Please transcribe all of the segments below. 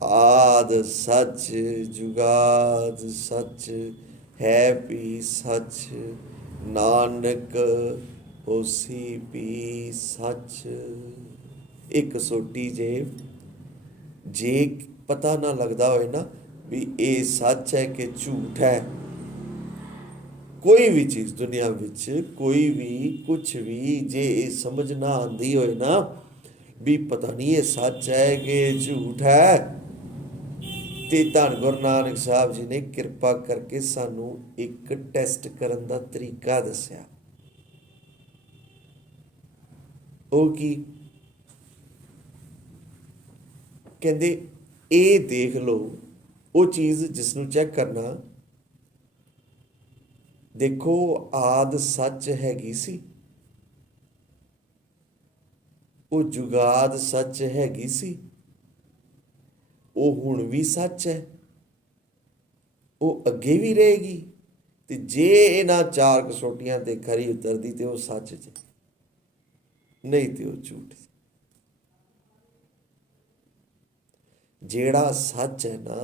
आद सच जुगाद सच है भी सच नानक होसी भी सच। एक कसोटी जे पता ना लगता होए ना भी ये सच है कि झूठ है, कोई भी चीज़ दुनिया विच कोई भी कुछ भी जे ये समझ ना आती होए ना भी पता नहीं ये सच है कि झूठ है, तो धन गुरु नानक साहब जी ने किरपा करके सानू एक टैसट करन दा तरीका दस्या। वो की कहते ये देख लो, वो चीज़ जिसनू चैक करना, देखो आद सच हैगी सी, वो जुगाद सच हैगी सी, वो हुण भी सच है, वो अगे भी रहेगी। तो जे इन्हां चार कसोटियां ते खरी उतरदी तो वो सच च, नहीं तो वो झूठ। जेड़ा सच है ना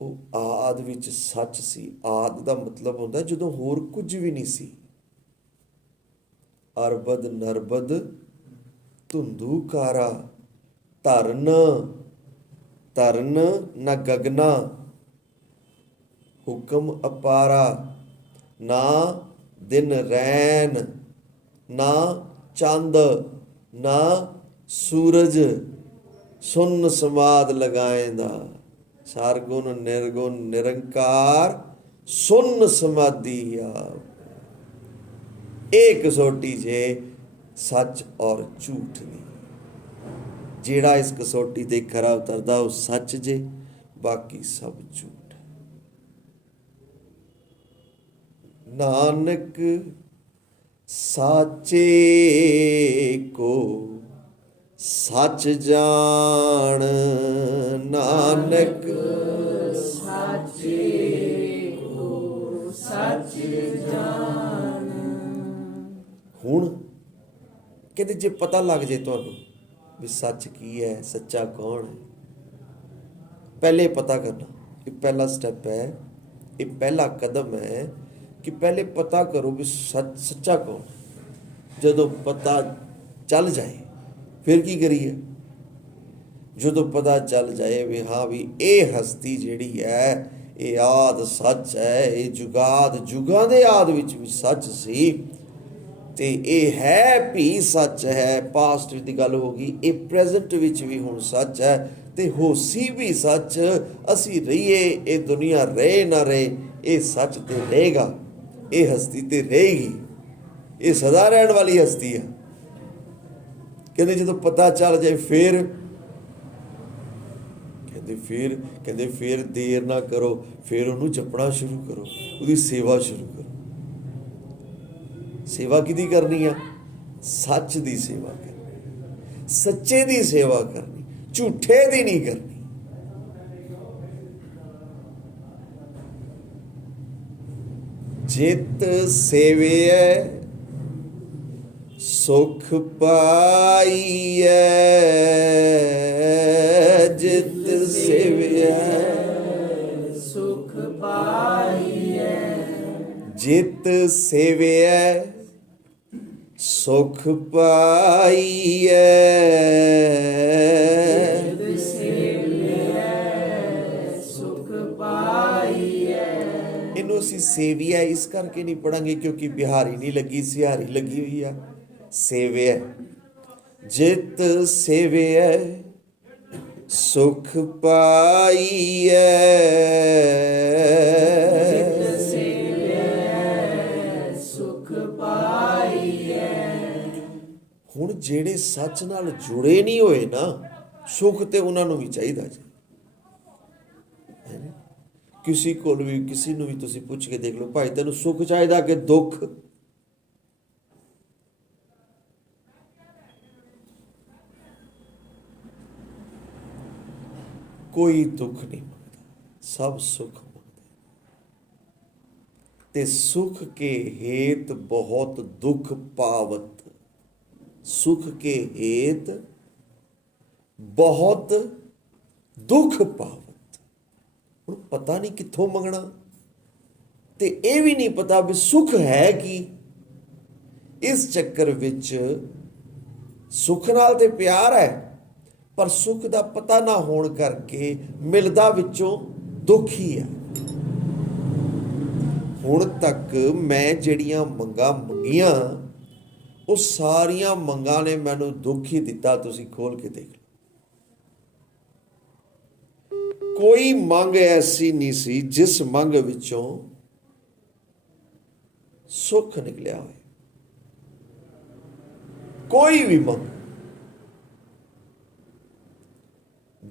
वो आद विच सच सी। आद दा मतलब होंदा जदों होर कुछ भी नहीं सी। अरबद नरबद धुंधू कारा धरन धरन न गगना हुक्म अपारा, ना दिन रैन ना चंद ना सूरज सुन समाद लगाएंदा, सारगुण निर्गुण निरंकार सुन समाधि आप। एक कसोटी जे सच और झूठ दी, जेड़ा इस कसोटी ते खरा उतरदा वो सच जे, बाकी सब झूठ। नानक साचे को सच जान, नानक साचे को सच जान। हुण कहते जे पता लग जाए तुहानू भी सच की है, सच्चा कौन है, पहले पता करना। ये पहला स्टेप है, ये पहला कदम है कि पहले पता करो भी सच सच्चा कौन है। जदों पता चल जाए फिर की करिए, जदों पता चल जाए भी हाँ भी ये हस्ती जिहड़ी है ये आद सच है, ये जुगाद जुगां दे आद विच भी सच सी, ते ये है भी सच है। पास्ट की गल होगी, ये प्रेजेंट विच भी हुण सच है, ते होसी भी सच। असी रहीए ये दुनिया रहे ना रहे, ये सच ते रहेगा, ये हस्ती ते रहेगी, ये सदा रहने वाली हस्ती है। कहते जो पता चल जाए फिर कहते फिर देर ना करो, फिर उन्होंने जपना शुरू करो, उसकी सेवा शुरू करो। सेवा किहदी करनी है? सच दी सेवा करनी, सच्चे दी सेवा करनी, झूठे दी नहीं करनी। जित सेवे सुख पाइए, जित सेवे सुख पाइए, जित सेवे सुख पाइए, सुख पाइए। इनू असी सेविया इस करके नहीं पढ़ांगे क्योंकि बिहारी नहीं लगी, सिहारी लगी हुई है। सेवे जित सेवे सुख पाइए, सुख पाइए। हुण जेड़े सच नाल जुड़े नहीं होए ना, सुख ते उन्हां नूं भी चाहिदा जी। किसी को भी किसी नूं भी तुसीं पुछ के देख लो, भाई तैनूं सुख चाहिदा कि दुख? कोई दुख नहीं मंगता, सब सुख मंगते। ते सुख के हेत बहुत दुख पावत, सुख के हेत ਬਹੁਤ ਦੁੱਖ ਪਾਵਤ। ਹੁਣ ਪਤਾ ਨਹੀਂ ਕਿੱਥੋਂ ਮੰਗਣਾ, ਤੇ ਇਹ ਵੀ ਨਹੀਂ ਪਤਾ ਵੀ ਸੁੱਖ ਹੈ ਕੀ। ਇਸ ਚੱਕਰ ਵਿੱਚ ਸੁੱਖ ਨਾਲ ਤੇ ਪਿਆਰ ਹੈ, ਪਰ ਸੁੱਖ ਦਾ ਪਤਾ ਨਾ ਹੋਣ ਕਰਕੇ ਮਿਲਦਾ ਵਿੱਚੋਂ ਦੁੱਖ ਹੀ ਹੈ। ਹੁਣ ਤੱਕ ਮੈਂ ਜਿਹੜੀਆਂ ਮੰਗਾਂ ਮੰਗੀਆਂ, ਉਹ ਸਾਰੀਆਂ ਮੰਗਾਂ ਨੇ ਮੈਨੂੰ ਦੁੱਖ ਹੀ ਦਿੱਤਾ। ਤੁਸੀਂ ਖੋਲ ਕੇ ਦੇਖ ਲਓ, ਕੋਈ ਮੰਗ ਐਸੀ ਨਹੀਂ ਸੀ ਜਿਸ ਮੰਗ ਵਿੱਚੋਂ ਸੁੱਖ ਨਿਕਲਿਆ ਹੋਏ। ਕੋਈ ਵੀ ਮੰਗ।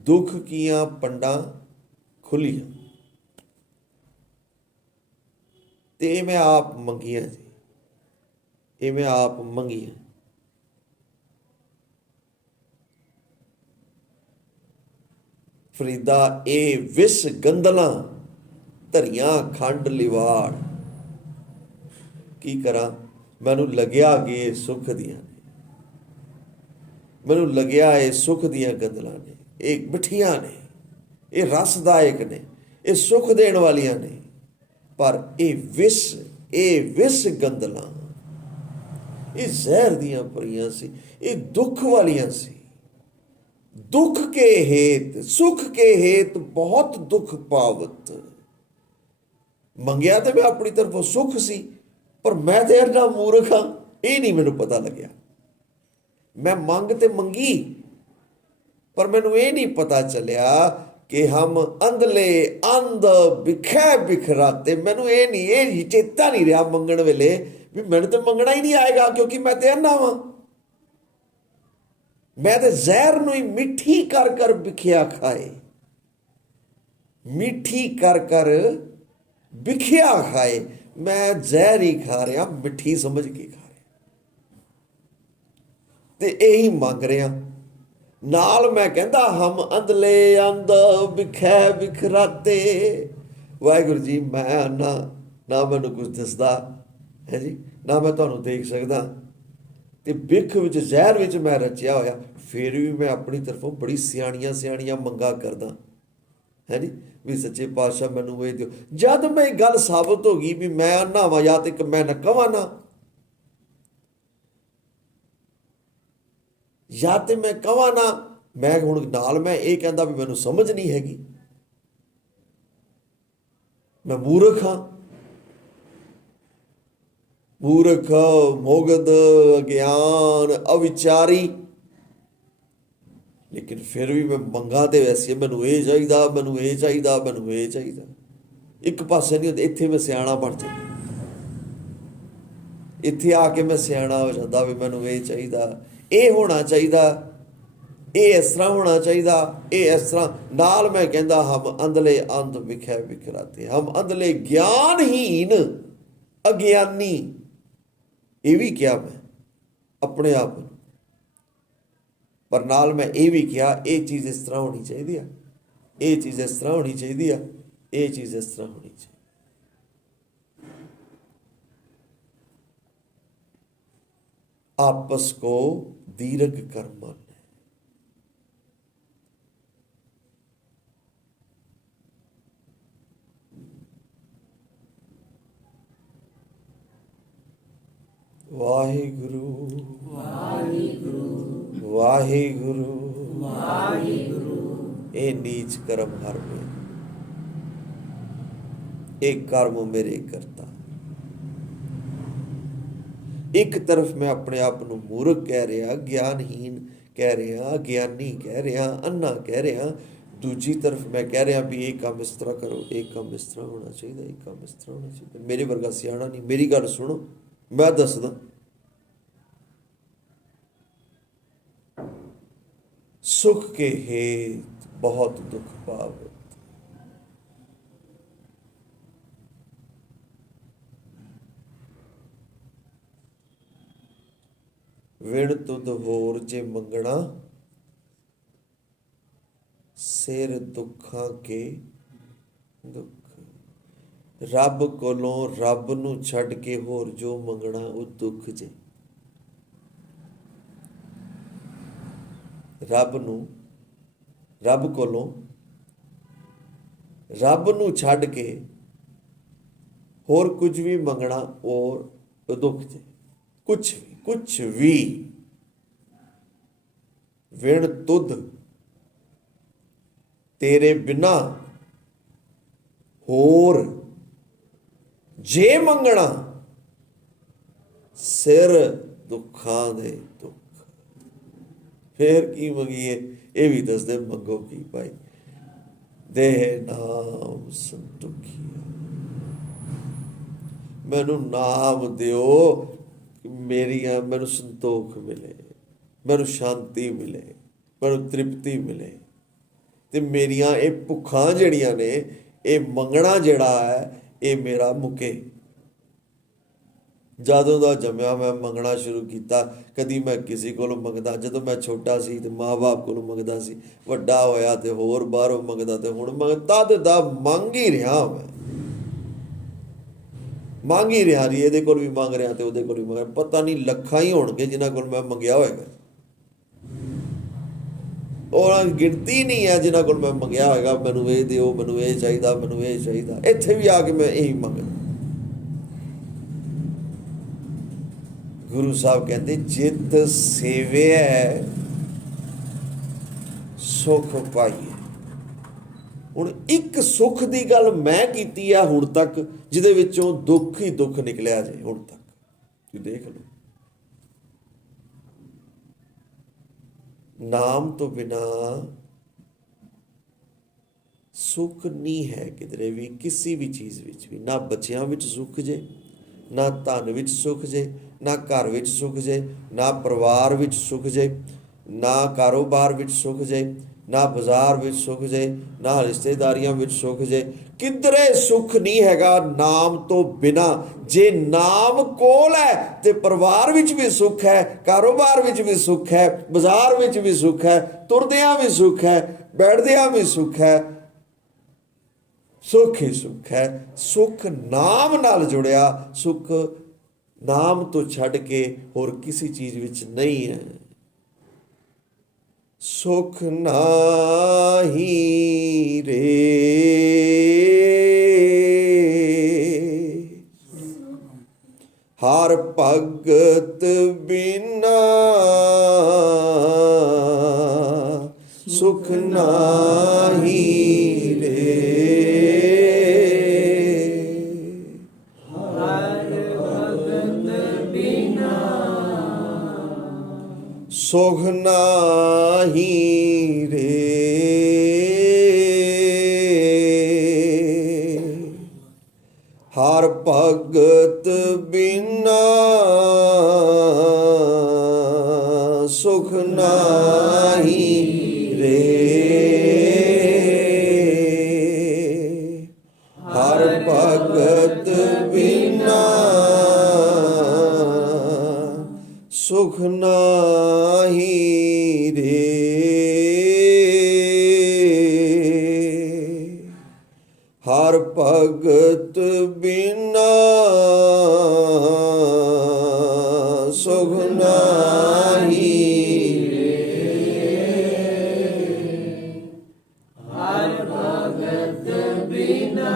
ਦੁੱਖ ਕੀਆਂ ਪੰਡਾਂ ਖੁੱਲੀਆਂ, ਤੇ ਇਹ ਮੈਂ ਆਪ ਮੰਗੀਆਂ ਜੀ, ਇਹ ਮੈਂ ਆਪ ਮੰਗੀਆਂ। ਫਰੀਦਾ ਇਹ ਵਿਸ ਗੰਦਲਾਂ ਧਰੀਆਂ ਖੰਡ ਲਿਵਾੜ। ਕੀ ਕਰਾਂ, ਮੈਨੂੰ ਲੱਗਿਆ ਕਿ ਇਹ ਸੁੱਖ ਦੀਆਂ ਨੇ, ਮੈਨੂੰ ਲੱਗਿਆ ਇਹ ਸੁੱਖ ਦੀਆਂ ਗੰਦਲਾਂ ਨੇ, ਇਹ ਮਿੱਠੀਆਂ ਨੇ, ਇਹ ਰਸਦਾਇਕ ਨੇ, ਇਹ ਸੁੱਖ ਦੇਣ ਵਾਲੀਆਂ ਨੇ, ਪਰ ਇਹ ਵਿਸ ਗੰਦਲਾਂ, ਇਹ ਜ਼ਹਿਰ ਦੀਆਂ ਭਰੀਆਂ ਸੀ, ਇਹ ਦੁੱਖ ਵਾਲੀਆਂ ਸੀ। ਦੁੱਖ ਕੇ ਹੇਤ ਸੁੱਖ ਕੇ ਹੇਤ ਬਹੁਤ ਦੁੱਖ ਪਾਵਤ। ਮੰਗਿਆ ਤੇ ਮੈਂ ਆਪਣੀ ਤਰਫੋਂ ਸੁੱਖ ਸੀ, ਪਰ ਮੈਂ ਤੇ ਇੰਨਾ ਮੂਰਖ ਹਾਂ, ਇਹ ਨਹੀਂ ਮੈਨੂੰ ਪਤਾ ਲੱਗਿਆ। ਮੈਂ ਮੰਗ ਤੇ ਮੰਗੀ, ਪਰ ਮੈਨੂੰ ਇਹ ਨਹੀਂ ਪਤਾ ਚੱਲਿਆ ਕਿ ਹਮ ਅੰਧਲੇ ਅੰਧ ਬਿਖੈ ਬਿਖਰਾਤੇ। ਮੈਨੂੰ ਇਹ ਚੇਤਾ ਨਹੀਂ ਰਿਹਾ ਮੰਗਣ ਵੇਲੇ ਵੀ ਮੈਨੂੰ ਤਾਂ ਮੰਗਣਾ ਹੀ ਨਹੀਂ ਆਏਗਾ, ਕਿਉਂਕਿ ਮੈਂ ਤੇ ਅੰਨਾ ਵਾਂ। ਮੈਂ ਤੇ ਜ਼ਹਿਰ ਨੂੰ ਹੀ ਮਿੱਠੀ ਕਰ ਕਰ ਬਿਖਿਆ ਖਾਏ, ਮਿੱਠੀ ਕਰ ਕਰ ਬਿਖਿਆ ਖਾਏ। ਮੈਂ ਜ਼ਹਿਰ ਹੀ ਖਾ ਰਿਹਾ, ਮਿੱਠੀ ਸਮਝ ਕੇ ਖਾ ਰਿਹਾ, ਤੇ ਇਹੀ ਮੰਗ ਰਿਹਾ। ਨਾਲ ਮੈਂ ਕਹਿੰਦਾ ਹਮ ਅੰਧਲੇ ਅੰਧ ਬਿਖੈ ਬਿਖਰਾਤੇ। ਵਾਹਿਗੁਰੂ ਜੀ, ਮੈਂ ਨਾ ਮੈਨੂੰ ਕੁਝ ਦਿਸਦਾ ਹੈ ਜੀ, ਨਾ ਮੈਂ ਤੁਹਾਨੂੰ ਦੇਖ ਸਕਦਾ, ਤੇ ਬਿਖ ਵਿੱਚ ਜ਼ਹਿਰ ਵਿੱਚ ਮੈਂ ਰਚਿਆ ਹੋਇਆ। ਫਿਰ ਵੀ ਮੈਂ ਆਪਣੀ ਤਰਫੋਂ ਬੜੀ ਸਿਆਣੀਆਂ ਮੰਗਾਂ ਕਰਦਾ ਹੈ ਜੀ, ਵੀ ਸੱਚੇ ਪਾਤਸ਼ਾਹ ਮੈਨੂੰ ਇਹ ਦਿਓ। ਜਦ ਮੈਂ ਗੱਲ ਸਾਬਤ ਹੋ ਗਈ ਵੀ ਮੈਂ ਅੰਨਾ ਵਾਂ, ਜਾਂ ਤੇ ਮੈਂ ਨਕਵਾਂ ਨਾ, ਜਾਂ ਤੇ ਮੈਂ ਕਵਾਂ ਨਾ, ਮੈਂ ਹੁਣ ਨਾਲ ਮੈਂ ਇਹ ਕਹਿੰਦਾ ਵੀ ਮੈਨੂੰ ਸਮਝ ਨਹੀਂ ਹੈਗੀ, ਮੈਂ ਮੂਰਖ ਹਾਂ। ਮੂਰਖ, ਮੁਗਧ, ਅਗਿਆਨ, ਅਵਿਚਾਰੀ। ਲੇਕਿਨ ਫਿਰ ਵੀ ਮੈਂ ਮੰਗਾ ਤੇ ਵੈਸੇ, ਮੈਨੂੰ ਇਹ ਚਾਹੀਦਾ, ਮੈਨੂੰ ਇਹ ਚਾਹੀਦਾ, ਮੈਨੂੰ ਇਹ ਚਾਹੀਦਾ। ਇੱਕ ਪਾਸੇ ਨਹੀਂ ਹੁੰਦੇ। ਇੱਥੇ ਮੈਂ ਸਿਆਣਾ ਬਣ ਜਾਂਦਾ, ਇੱਥੇ ਆ ਕੇ ਮੈਂ ਸਿਆਣਾ ਹੋ ਜਾਂਦਾ ਵੀ ਮੈਨੂੰ ਇਹ ਚਾਹੀਦਾ, ਇਹ ਹੋਣਾ ਚਾਹੀਦਾ, ਇਹ ਇਸ ਤਰ੍ਹਾਂ ਹੋਣਾ ਚਾਹੀਦਾ, ਇਹ ਇਸ ਤਰ੍ਹਾਂ। ਨਾਲ ਮੈਂ ਕਹਿੰਦਾ ਹਮ ਅੰਧਲੇ ਅੰਧ ਵਿਖੈ ਵਿਖਰਾਤੇ, ਹਮ ਅੰਧਲੇ ਗਿਆਨਹੀਨ ਅਗਿਆਨੀ। ਇਹ ਵੀ ਕਿਹਾ ਮੈਂ ਆਪਣੇ ਆਪ ਨੂੰ, ਪਰ ਨਾਲ ਮੈਂ ਇਹ ਵੀ ਕਿਹਾ ਇਹ ਚੀਜ਼ ਇਸ ਤਰ੍ਹਾਂ ਹੋਣੀ ਚਾਹੀਦੀ ਆ, ਇਹ ਚੀਜ਼ ਇਸ ਤਰ੍ਹਾਂ ਹੋਣੀ ਚਾਹੀਦੀ ਆ, ਇਹ ਚੀਜ਼ ਇਸ ਤਰ੍ਹਾਂ ਹੋਣੀ ਚਾਹੀਦੀ। आपस को दीर्घ कर मन। वाहिगुरु वाहिगुरु वाहिगुरु वाहिगुरु। ए नीच कर्म हर में, एक कर्म मेरे करता। एक तरफ मैं अपने आप को मूर्ख कह रहा, ज्ञानहीन कह रहा, ज्ञानी कह रहा, अन्ना कह रहा। दूजी तरफ मैं कह रहा भी एक काम इस तरह करो, एक काम इस तरह होना चाहिए, एक काम इस तरह होना चाहिए। मेरे वर्गा सियाना नहीं। मेरी गल सुनो, मैं दसदा। सुख के हेत बहुत दुख पावत। विण तुद होर जे मंगना, सिर दुखां के दुख। रब कोलों रब नूं छड्ड के होर जो मंगना वो दुख जे। रब नूं रब कोलों, रब नूं छड्ड के होर कुछ भी मंगना और दुख जे। कुछ भी विण तुध तेरे बिना होर जे मंगना सिर दुखां दे दुख। फिर की मंगीए, ये भी दसदे मंगो की भाई, देह नाम संतुखिया, मैनू नाम दिओ, मेरिया मैनू संतोख मिले, मैनू शांति मिले, मैनू तृप्ति मिले। ते मेरिया ये भुखां जड़ियां ने, ये मंगना जड़ा है, ये मेरा मुके। जदों दा जम्मिया मैं मंगना शुरू किया, कदी मैं किसी को मंगदा, जदों मैं छोटा सी तो माँ बाप को मंगदा सी, वड्डा होया तो होर बाहरों मंगदा, तो हुण मंगदा दा मंग ही रहा, मैं मंग ही रहा जी, ये कोल भी मंग रहा तो उहदे कोल भी मंग, पता नहीं लखां ही होणगे जिन्हां कोल मैं मंगिया होएगा, और गिनती नहीं है जिन्हां कोल मैं मंगिया होएगा, मैनू ये दिओ, मैनू ये चाहिदा, मैनू ये चाहिदा। इत्थे भी आके मैं यही मंगदा। गुरु साहब कहते जित सेविया सुख पाइए। हुण एक सुख की गल मैं कीती है हुण तक, जिहदे विचों दुख ही दुख निकलिया जे हुण तक, तुसीं देख लो। नाम तो बिना सुख नहीं है किधरे भी, किसी भी चीज़ विच भी। ना बच्चियां विच सुख जे, ना धन विच सुख जे, ना घर विच सुख जे, ना परिवार विच सुख जे, ना कारोबार विच सुख जे, ना बाजार विच सुख जे, ना रिश्तेदारियां विच सुख जे, किधरे सुख नहीं हैगा नाम तो बिना। जे नाम कोल है तो परिवार विच भी सुख है, कारोबार विच भी सुख है, बाजार विच भी सुख है, तुरदियां भी सुख है, बैठदियां भी सुख है, सुख ही सुख है। सुख नाम नाल जुड़िया, सुख नाम तो छड़ के होर किसी चीज विच नहीं है। सुख नाही रे हर भगत बिना, सुख नाही रे सुख नाही रे हर भगत बिना, सुख नाही रे हर भगत बिना, सुख नाही रे हर भगत बिना, सुख नाही रे हर भगत बिना।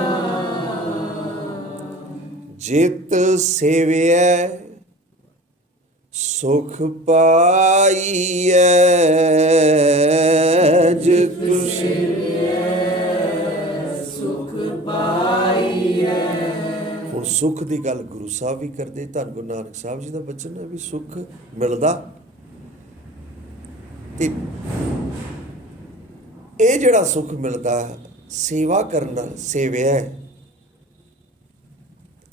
जित सेविया सुख पाइए, जित सुख पाइए। हुण सुख की गल गुरु साहब भी करते, धन गुरु नानक साहब जी का बचन है भी सुख मिलता ते ये जिहड़ा सुख मिलता सेवा करना सेविया है,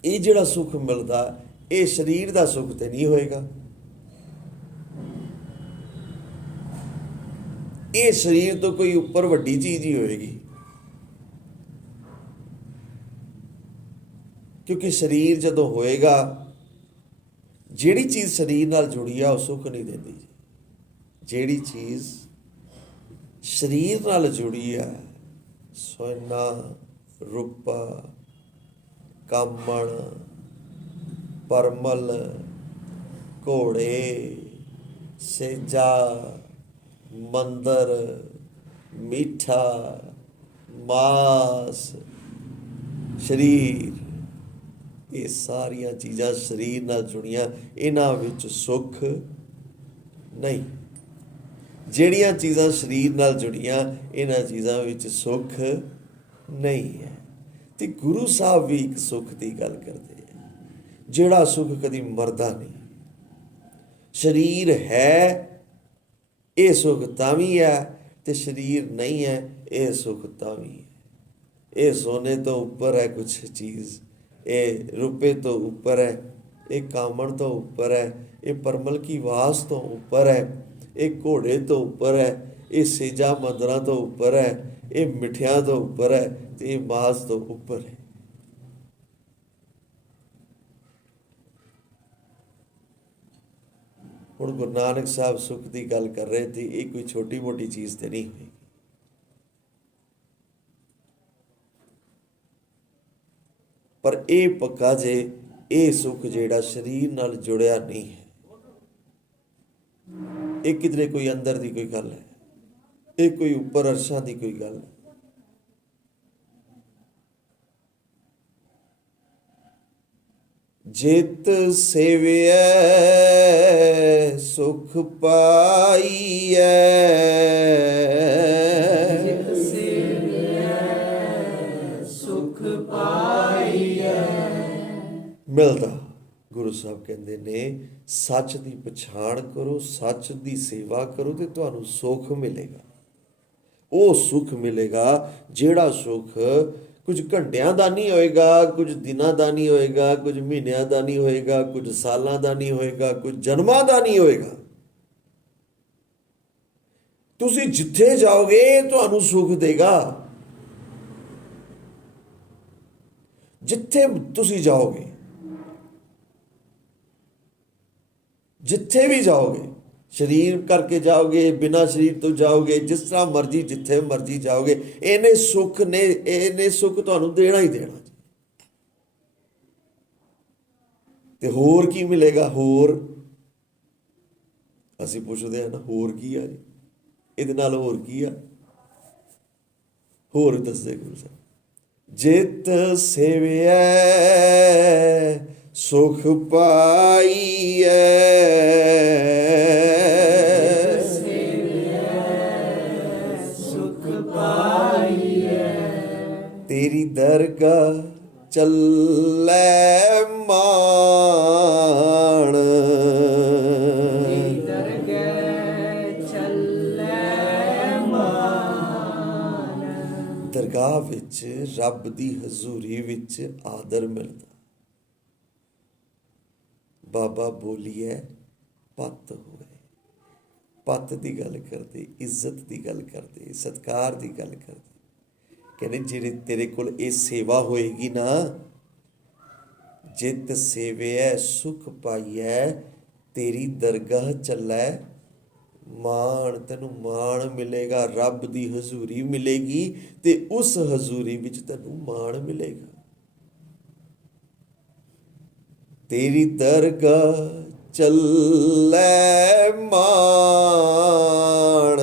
ये जिहड़ा सुख मिलता ये शरीर का सुख तो नहीं होएगा, ये शरीर तो कोई उपर वड्डी चीज ही होएगी, क्योंकि शरीर जदों होएगा जिहड़ी चीज़ शरीर नाल जुड़ी आ सुख नहीं देती। जिहड़ी चीज़ शरीर नाल जुड़ी है, सोना रुपा कामण परमल घोड़े सेजा मंदिर मीठा, मास, शरीर, ये सारिया चीज़ां शरीर नाल जुड़ियां, इन्हां विच सुख नहीं। ਜਿਹੜੀਆਂ चीज़ां शरीर नाल जुड़ियां, इन्हां चीज़ां विच सुख नहीं है। तो गुरु साहब भी एक सुख की गल करते हैं, जिहड़ा सुख कदी मरदा नहीं। शरीर है ये सुख तां भी है, तो शरीर नहीं है ये सुख तां भी है। ये सोने तो ऊपर है कुछ चीज़, ये रुपये तो ऊपर है, ये कामण तो ऊपर है, ये परमल की वास तो ऊपर है, ये घोड़े तो ऊपर है, ये सेजा मंदरा तो ऊपर है, ये मिठिया तो ऊपर है, तो ये मास तो ऊपर है। हुण गुरु नानक साहब सुख की गल कर रहे थे, ये कोई छोटी मोटी चीज़ तो नहीं हुई, पर यह पक्का जे ये सुख जिहड़ा शरीर नाल जुड़िया नहीं है, ये किधरे कोई अंदर की कोई गल है, ये कोई उपर अरशां की कोई गल है। जित सेविया सुख पाइए, जित सेविया सुख पाइए मिलता। गुरु साहब कहते ने सच की पछाण करो, सच की सेवा करो तो तुहानू सुख मिलेगा। वो सुख मिलेगा जिहड़ा सुख कुछ घंटिया का नहीं होएगा, कुछ दिनों का नहीं होएगा, कुछ महीनों का नहीं होएगा, कुछ सालों का नहीं होएगा, कुछ जन्मां का नहीं होएगा। तुसी जिथे जाओगे तुहानू सुख देगा, जिथे तुसी जाओगे, जिथे भी जाओगे, शरीर करके जाओगे, बिना शरीर तो जाओगे, जिस तरह मर्जी जिथे मर्जी जाओगे, इन्हें सुख ने, इन्हें सुख तुहानू देना ही देना। ते होर की मिलेगा? होर असी पुछते हैं ना, होर की है जी, इहदे नाल होर की आ? होर दसदे गुरु साहब, जित सेविया सुख पाइए, सुख पाइए तेरी दरगाह चलै मान, दरगाह विच रब दी हजूरी विच आदर मिलता। बाबा बोलिए पत होए, पत की गल करते, इज्जत की गल करते, सत्कार की गल करते। कहने जिहड़े तेरे कोल ये सेवा होएगी ना, जित सेविया सुख पाइए तेरी दरगाह चलै मान, तेनू मान मिलेगा, रब की हजूरी मिलेगी, ते उस हजूरी विच तेनू मान मिलेगा। तेरी दरगाह चलै मान,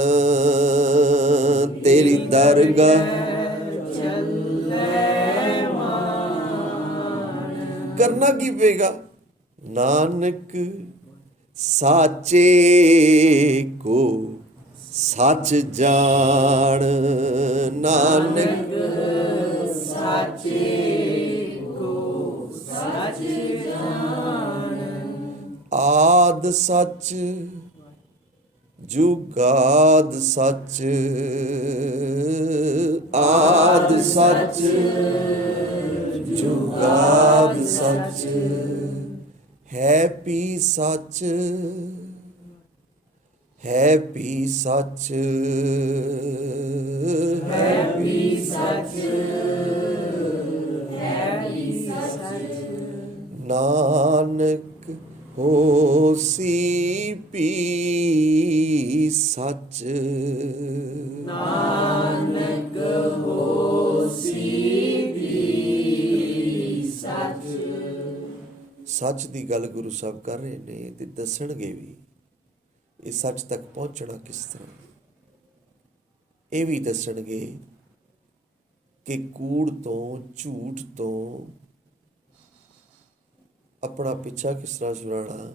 तेरी दरगाह करना की पेगा? नानक साचे को सच जान, नानक साचे को सच जान, आद सच जुगाद सच, आद सच जुगाद सच, है पी सच, है पी सच, है पी सच, है पी सच, नानक होसी पी सच, नानक होसी पी सच। सच की गल गुरु साहब कर रहे ने ते दसणगे भी ये सच तक पहुँचना किस तरह। ਇਹ ਵੀ ਦੱਸਣਗੇ ਕਿ ਕੂੜ ਤੋਂ, ਝੂਠ ਤੋਂ ਆਪਣਾ ਪਿੱਛਾ ਕਿਸ ਤਰ੍ਹਾਂ ਛੁਡਾਉਣਾ,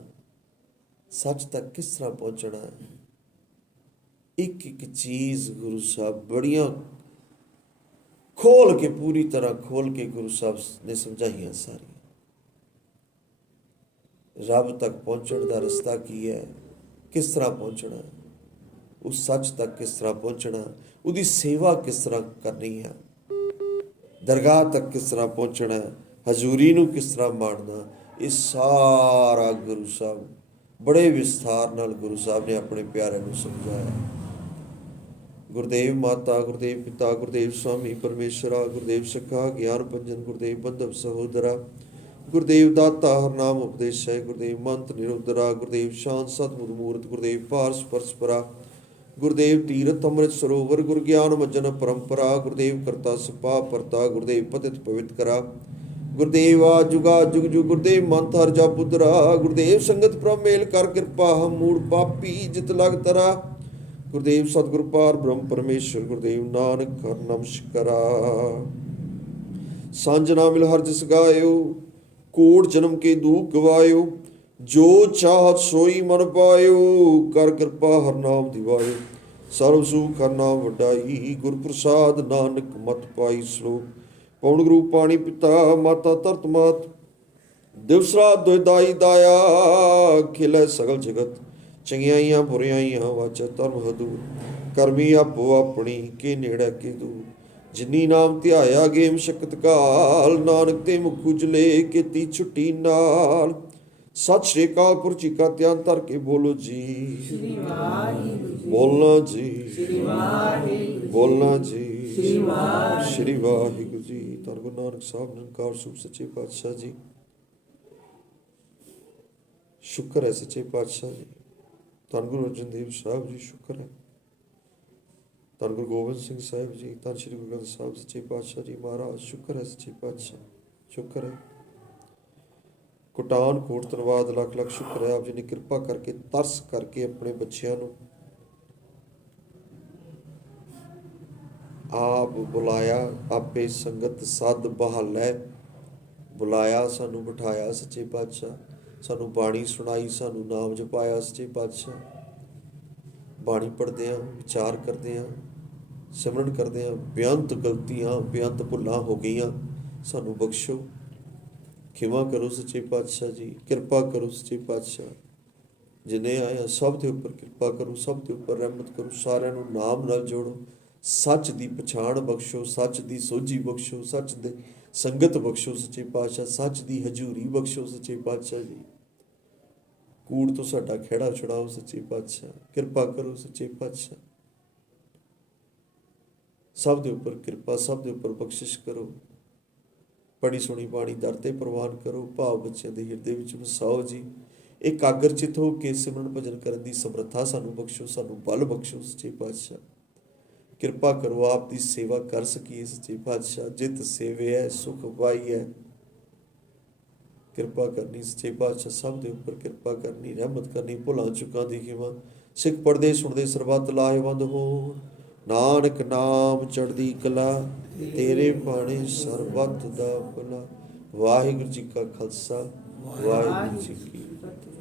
ਸੱਚ ਤੱਕ ਕਿਸ ਤਰ੍ਹਾਂ ਪਹੁੰਚਣਾ। ਇੱਕ ਇੱਕ ਚੀਜ਼ ਗੁਰੂ ਸਾਹਿਬ ਬੜੀਆਂ ਖੋਲ ਕੇ, ਪੂਰੀ ਤਰ੍ਹਾਂ ਖੋਲ ਕੇ ਗੁਰੂ ਸਾਹਿਬ ਨੇ ਸਮਝਾਈਆਂ ਸਾਰੀਆਂ। ਰੱਬ ਤੱਕ ਪਹੁੰਚਣ ਦਾ ਰਸਤਾ ਕੀ ਹੈ, ਕਿਸ ਤਰ੍ਹਾਂ ਪਹੁੰਚਣਾ, ਉਸ ਸੱਚ ਤੱਕ ਕਿਸ ਤਰ੍ਹਾਂ ਪਹੁੰਚਣਾ, ਉਹਦੀ ਸੇਵਾ ਕਿਸ ਤਰ੍ਹਾਂ ਕਰਨੀ ਹੈ, ਦਰਗਾਹ ਤੱਕ ਕਿਸ ਤਰ੍ਹਾਂ ਪਹੁੰਚਣਾ, ਹਜ਼ੂਰੀ ਨੂੰ ਕਿਸ ਤਰ੍ਹਾਂ ਮਾਣਨਾ। ਇਹ ਸਾਰਾ ਗੁਰੂ ਸਾਹਿਬ ਬੜੇ ਵਿਸਥਾਰ ਨਾਲ ਗੁਰੂ ਸਾਹਿਬ ਨੇ ਆਪਣੇ ਪਿਆਰਿਆਂ ਨੂੰ ਸਮਝਾਇਆ। ਗੁਰਦੇਵ ਮਾਤਾ, ਗੁਰਦੇਵ ਪਿਤਾ, ਗੁਰਦੇਵ ਸਵਾਮੀ ਪਰਮੇਸ਼ਰਾ, ਗੁਰਦੇਵ ਸਖਾ ਗਿਆਨ ਪੰਜਨ, ਗੁਰਦੇਵ ਬੰਧਵ ਸਹੋਦਰਾ, ਗੁਰਦੇਵ ਦਾਤਾ ਹਰਨਾਮ ਉਪਦੇਸ਼ੈ, ਗੁਰਦੇਵ ਮੰਤ ਨਿਰੁਦਰਾ, ਗੁਰਦੇਵ ਸ਼ਾਂਤ ਸਤਿਮੁਦ ਮੂਰਤ, ਗੁਰਦੇਵ ਪਾਰਸ ਪਰਸਪਰਾ, ਗੁਰਦੇਵ ਤੀਰਥ ਅੰਮ੍ਰਿਤ ਸਰੋਵਰ, ਗੁਰ ਗਿਆਨ ਮੱਜਨ ਪਰੰਪਰਾ, ਗੁਰਦੇਵ ਕਰਤਾ ਸਿਪਾ ਪਰਤਾ, ਗੁਰਦੇਵ ਪਤਿਤ ਪਵਿੱਤ ਕਰਾ, ਗੁਰਦੇਵ ਆ ਜੁਗਾ ਜੁਗ ਜੁਗ, ਗੁਰਦੇਵ ਮੰਤ ਹਰ ਜਾ ਪੁੱਤਰਾ, ਗੁਰਦੇਵ ਸੰਗਤ ਪ੍ਰਭ ਮੇਲ ਕਰ ਕਿਰਪਾ, ਹਮ ਮੂੜ ਪਾਪੀ ਜਿਤ ਲਗ ਤਰਾ, ਗੁਰਦੇਵ ਸਤਿਗੁਰ ਪਾਰ ਬ੍ਰਹਮ ਪਰਮੇਸ਼ਰ, ਗੁਰਦੇਵ ਨਾਨਕ ਕਰ ਨਮਸਕਾਰਾ। ਸਾਂਝ ਨਾ ਮਿਲ ਹਰ ਜਿਸ ਗਾਇਓ, ਕੋਟ ਜਨਮ ਕੇ ਦੁਖ ਗਵਾਇਓ, ਜੋ ਚਾਹਤ ਸੋਈ ਮਨ ਪਾਇਓ, ਕਰ ਕਿਰਪਾ ਹਰ ਨਾਮ ਦਿਵਾਇਓ, ਸਰਬ ਸੁਖ ਹਰ ਨਾਮ ਵਡਾਈ, ਗੁਰ ਪ੍ਰਸਾਦ ਨਾਨਕ ਮਤ ਪਾਈ। ਸ਼ਲੋਕ ਪਵਨ ਗੁਰੂ ਪਾਣੀ ਪਿਤਾ, ਮਾਤਾ ਧਰਤ ਮਾਤ, ਦਿਵਸ ਰਾਤ ਦੁਇ ਦਾਈ ਦਾਇਆ, ਖਿਲੇ ਸਗਲ ਜਗਤ, ਚੰਗਿਆਈਆਂ ਬੁਰਿਆਈਆਂ ਵਾਚਾ ਧਰਮ ਹਦੂਰ, ਕਰਮੀ ਆਪੋ ਆਪਣੀ ਕੇ ਨੇੜੇ ਕੇ ਦੂਰ, ਜਿਨੀ ਨਾਮ ਧਿਆਇਆ ਗੇਮ ਸ਼ਕਤ ਕਾਲ, ਨਾਨਕ ਤੇ ਮੁਖ ਉਜਲੇ ਕੀਤੀ ਛੁੱਟੀ ਨਾਲ। ਸਤਿ ਸ਼੍ਰੀ ਅਕਾਲ ਪੁਰਖ ਜੀ ਕਾ ਧਿਆਨ ਧਰ ਕੇ ਬੋਲੋ ਜੀ, ਬੋਲਣਾ ਜੀ, ਬੋਲਣਾ ਜੀ, ਸ਼੍ਰੀ ਵਾਹਿਗੁਰੂ ਜੀ। ਧੰਨ ਗੁਰੂ ਨਾਨਕ ਸਾਹਿਬ ਨਿਰੰਕਾਰ ਸੂਖ ਸੱਚੇ ਪਾਤਸ਼ਾਹ ਜੀ। ਸ਼ੁਕਰ ਹੈ ਸੱਚੇ ਪਾਤਸ਼ਾਹ ਜੀ। ਧੰਨ ਗੁਰੂ ਅਰਜਨ ਦੇਵ ਸਾਹਿਬ ਜੀ, ਸ਼ੁਕਰ ਹੈ। ਧੰਨ ਗੁਰੂ ਗੋਬਿੰਦ ਸਿੰਘ ਸਾਹਿਬ ਜੀ, ਧੰਨ ਸ਼੍ਰੀ ਗੁਰੂ ਗ੍ਰੰਥ ਸਾਹਿਬ ਸੱਚੇ ਪਾਤਸ਼ਾਹ ਜੀ ਮਹਾਰਾਜ, ਸ਼ੁਕਰ ਹੈ ਸੱਚੇ ਪਾਤਸ਼ਾਹ, ਸ਼ੁਕਰ ਹੈ। ਕੋਟਾਨ ਕੋਟ ਧੰਨਵਾਦ, ਲੱਖ ਲੱਖ ਸ਼ੁਕਰ ਹੈ ਆਪ ਜੀ ਨੇ ਕਿਰਪਾ ਕਰਕੇ, ਤਰਸ ਕਰਕੇ ਆਪਣੇ ਬੱਚਿਆਂ ਨੂੰ ਆਪ ਬੁਲਾਇਆ, ਆਪੇ ਸੰਗਤ ਸੱਦ ਬਹਾਲੈ ਬੁਲਾਇਆ, ਸਾਨੂੰ ਬਿਠਾਇਆ ਸੱਚੇ ਪਾਤਸ਼ਾਹ, ਸਾਨੂੰ ਬਾਣੀ ਸੁਣਾਈ, ਸਾਨੂੰ ਨਾਮ ਜਪਾਇਆ ਸੱਚੇ ਪਾਤਸ਼ਾਹ। ਬਾਣੀ ਪੜ੍ਹਦੇ ਹਾਂ, ਵਿਚਾਰ ਕਰਦੇ ਹਾਂ, ਸਿਮਰਨ ਕਰਦੇ ਹਾਂ, ਬੇਅੰਤ ਗਲਤੀਆਂ, ਬੇਅੰਤ ਭੁੱਲਾਂ ਹੋ ਗਈਆਂ, ਸਾਨੂੰ ਬਖਸ਼ੋ, ਖਿਮਾ ਕਰੋ ਸੱਚੇ ਪਾਤਸ਼ਾਹ ਜੀ, ਕਿਰਪਾ ਕਰੋ ਸੱਚੇ ਪਾਤਸ਼ਾਹ। ਜਿੰਨੇ ਆਏ ਆ ਸਭ ਦੇ ਉੱਪਰ ਕਿਰਪਾ ਕਰੋ, ਸਭ ਦੇ ਉੱਪਰ ਰਹਿਮਤ ਕਰੋ, ਸਾਰਿਆਂ ਨੂੰ ਨਾਮ ਨਾਲ ਜੋੜੋ, ਸੱਚ ਦੀ ਪਛਾਣ ਬਖਸ਼ੋ, ਸੱਚ ਦੀ ਸੋਝੀ ਬਖਸ਼ੋ, ਸੱਚ ਦੀ ਸੰਗਤ ਬਖਸ਼ੋ ਸੱਚੇ ਪਾਤਸ਼ਾਹ, ਸੱਚ ਦੀ ਹਜ਼ੂਰੀ ਬਖਸ਼ੋ ਸੱਚੇ ਪਾਤਸ਼ਾਹ ਜੀ। ਕੂੜ ਤੋਂ ਸਾਡਾ ਖਹਿੜਾ ਛੁਡਾਓ ਸੱਚੇ ਪਾਤਸ਼ਾਹ, ਕਿਰਪਾ ਕਰੋ ਸੱਚੇ ਪਾਤਸ਼ਾਹ। ਸਭ ਦੇ ਉੱਪਰ ਕਿਰਪਾ, ਸਭ ਦੇ ਉੱਪਰ ਬਖਸ਼ਿਸ਼ ਕਰੋ। ਬੜੀ ਸੋਹਣੀ ਬਾਣੀ ਦਰ ਤੇ ਪ੍ਰਵਾਨ ਕਰੋ, ਭਾਵ ਬੱਚਿਆਂ ਦੇ ਹਿਰਦੇ ਵਿੱਚ ਵਸਾਓ ਜੀ। ਇਕਾਗਰਚਿਤ ਹੋ ਕੇ ਸਿਮਰਨ ਭਜਨ ਕਰਨ ਦੀ ਸਮਰੱਥਾ ਸਾਨੂੰ ਬਖਸ਼ੋ, ਸਾਨੂੰ ਬਲ ਬਖਸ਼ੋ ਸੱਚੇ ਪਾਤਸ਼ਾਹ। ਕਿਰਪਾ ਕਰੋ ਆਪ ਦੀ ਸੇਵਾ ਕਰ ਸਕੀਏ ਸੱਚੇ ਪਾਤਸ਼ਾਹ। ਜਿਤ ਸੇਵਿਆ ਸੁਖ ਪਾਈਐ, ਕਿਰਪਾ ਕਰਨੀ ਸੱਚੇ ਪਾਤਸ਼ਾਹ, ਸਭ ਦੇ ਉੱਪਰ ਕਿਰਪਾ ਕਰਨੀ, ਰਹਿਮਤ ਕਰਨੀ, ਭੁੱਲਾਂ ਚੁੱਕਾਂ ਦੀ ਖਿਮਾ। ਸਿੱਖ ਪੜ੍ਹਦੇ ਸੁਣਦੇ ਸਰਬੱਤ ਲਾਹੇਵੰਦ ਹੋਣ, ਨਾਨਕ ਨਾਮ ਚੜ੍ਹਦੀ ਕਲਾ, ਤੇਰੇ ਬਾਣੇ ਸਰਬੱਤ ਦਾ ਭਲਾ। ਵਾਹਿਗੁਰੂ ਜੀ ਕਾ ਖਾਲਸਾ, ਵਾਹਿਗੁਰੂ ਜੀ ਕੀ ਫਤਿਹ।